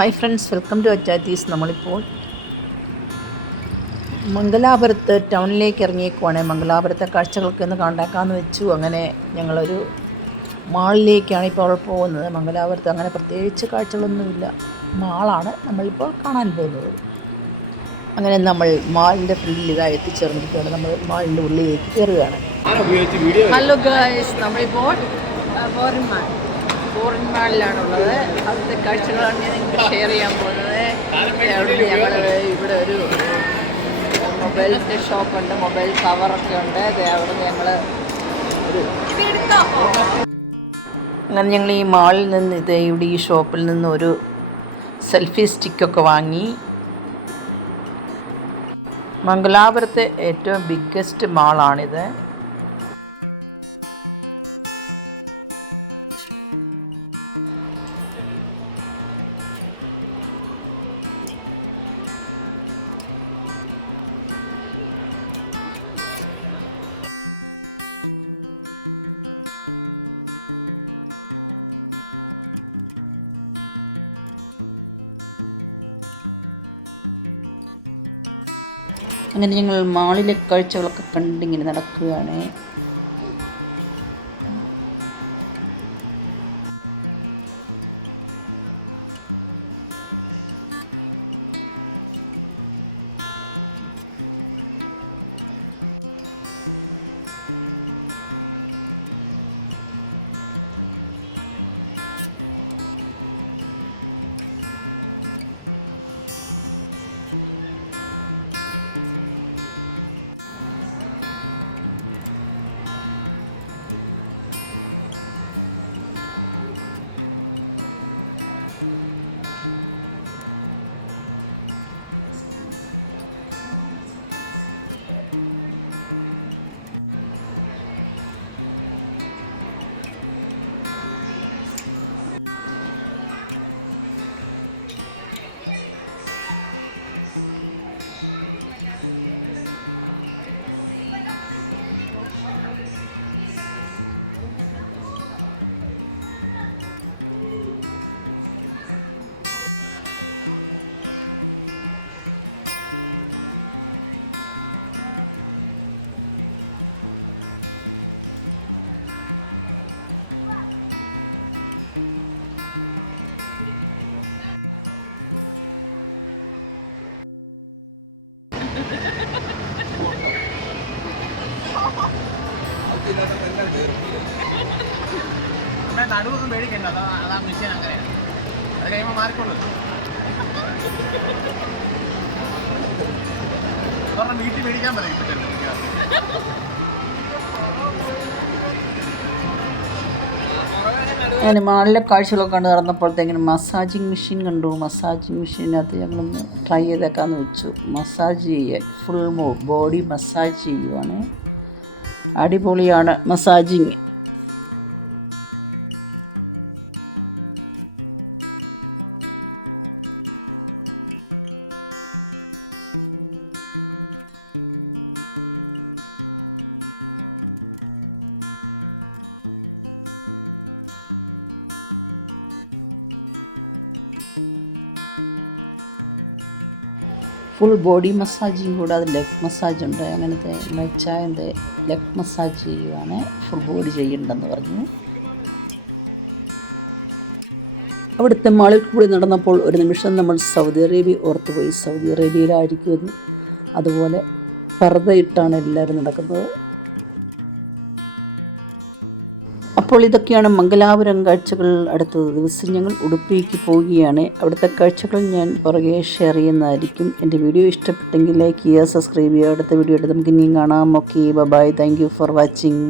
Hi friends, welcome to അച്ചാത്തീസ്. നമ്മളിപ്പോൾ മംഗലാപുരത്ത് ടൗണിലേക്ക് ഇറങ്ങിയേക്കുവാണ്. മംഗലാപുരത്തെ കാഴ്ചകളൊക്കെ ഒന്ന് കണ്ടാക്കാമെന്ന് വെച്ചു. അങ്ങനെ ഞങ്ങളൊരു മാളിലേക്കാണ് ഇപ്പോൾ പോകുന്നത്. മംഗലാപുരത്ത് അങ്ങനെ പ്രത്യേകിച്ച് കാഴ്ചകളൊന്നുമില്ല, മാളാണ് നമ്മളിപ്പോൾ കാണാൻ പോകുന്നത്. അങ്ങനെ നമ്മൾ മാളിൻ്റെ ഫ്രണ്ടിൽ ഇതായി എത്തിച്ചേർന്നിരിക്കുകയാണ്. നമ്മൾ മാളിൻ്റെ ഉള്ളിലേക്ക് കയറുകയാണ്. ഹലോ ഗായ്സ്, നമ്മളിപ്പോൾ ഫോറിൻ മാളിലാണുള്ളത്. അവിടുത്തെ കാഴ്ചകളാണ് ഞാൻ നിങ്ങൾക്ക് ഷെയർ ചെയ്യാൻ പോകുന്നത്. അവിടെ ഞങ്ങൾ ഇവിടെ ഒരു മൊബൈലിൻ്റെ ഷോപ്പുണ്ട്, മൊബൈൽ കവറൊക്കെ ഉണ്ട്. അവിടെ ഞങ്ങൾ അങ്ങനെ ഞങ്ങൾ ഈ മാളിൽ നിന്ന് ഇവിടെ ഈ ഷോപ്പിൽ നിന്ന് ഒരു സെൽഫി സ്റ്റിക്കൊക്കെ വാങ്ങി. മംഗലാപുരത്തെ ഏറ്റവും ബിഗ്ഗസ്റ്റ് മാളാണിത്. അങ്ങനെ ഞങ്ങൾ മാളിലെ കാഴ്ചകളൊക്കെ കണ്ടിങ്ങനെ നടക്കുകയാണ്. നടുവൊന്നും മേടിക്കണ്ട, അതാ മിഷ്യൻ അങ്ങനെയാണ്. അത് കഴിയുമ്പോൾ മാറിക്കൊള്ളു. പറഞ്ഞ വീട്ടിൽ മേടിക്കാൻ പറയും. അങ്ങനെ മാളിലെ കാഴ്ചകളൊക്കെ കണ്ട് നടന്നപ്പോഴത്തേക്കിനും മസാജിങ് മെഷീൻ കണ്ടു. മസാജിങ് മെഷീനകത്ത് ഞങ്ങളൊന്ന് ട്രൈ ചെയ്തേക്കാമെന്ന് വെച്ചു. മസാജ് ചെയ്യാൻ ഫുൾ ബോഡി മസാജ് ചെയ്യുവാണ്. അടിപൊളിയാണ് മസാജിങ്. ഫുൾ ബോഡി മസാജിങ് കൂടാതെ ലെഗ് മസാജ് ഉണ്ട്. അങ്ങനത്തെ മെച്ചായൻ്റെ ലെഗ് മസാജ് ചെയ്യുവാണ്. ഫുൾ ബോഡി ചെയ്യണ്ടെന്ന് പറഞ്ഞു. അവിടുത്തെ മാളിൽ കൂടി നടന്നപ്പോൾ ഒരു നിമിഷം നമ്മൾ സൗദി അറേബ്യ ഓർത്തുപോയി. സൗദി അറേബ്യയിലായിരിക്കുമെന്ന്. അതുപോലെ പർദ്ദയിട്ടാണ് എല്ലാവരും നടക്കുന്നത്. അപ്പോൾ ഇതൊക്കെയാണ് മംഗലാപുരം കാഴ്ചകൾ. അടുത്ത ദിവസം ഞങ്ങൾ ഉടുപ്പിക്ക് പോവുകയാണ്. അവിടുത്തെ കാഴ്ചകൾ ഞാൻ പുറകെ ഷെയർ ചെയ്യുന്നതായിരിക്കും. എൻ്റെ വീഡിയോ ഇഷ്ടപ്പെട്ടെങ്കിൽ ലൈക്ക് ചെയ്യുക, സബ്സ്ക്രൈബ് ചെയ്യുക. അടുത്ത വീഡിയോ ആയിട്ട് നമുക്ക് ഇനിയും കാണാം. Okay, bye. Thank you for watching.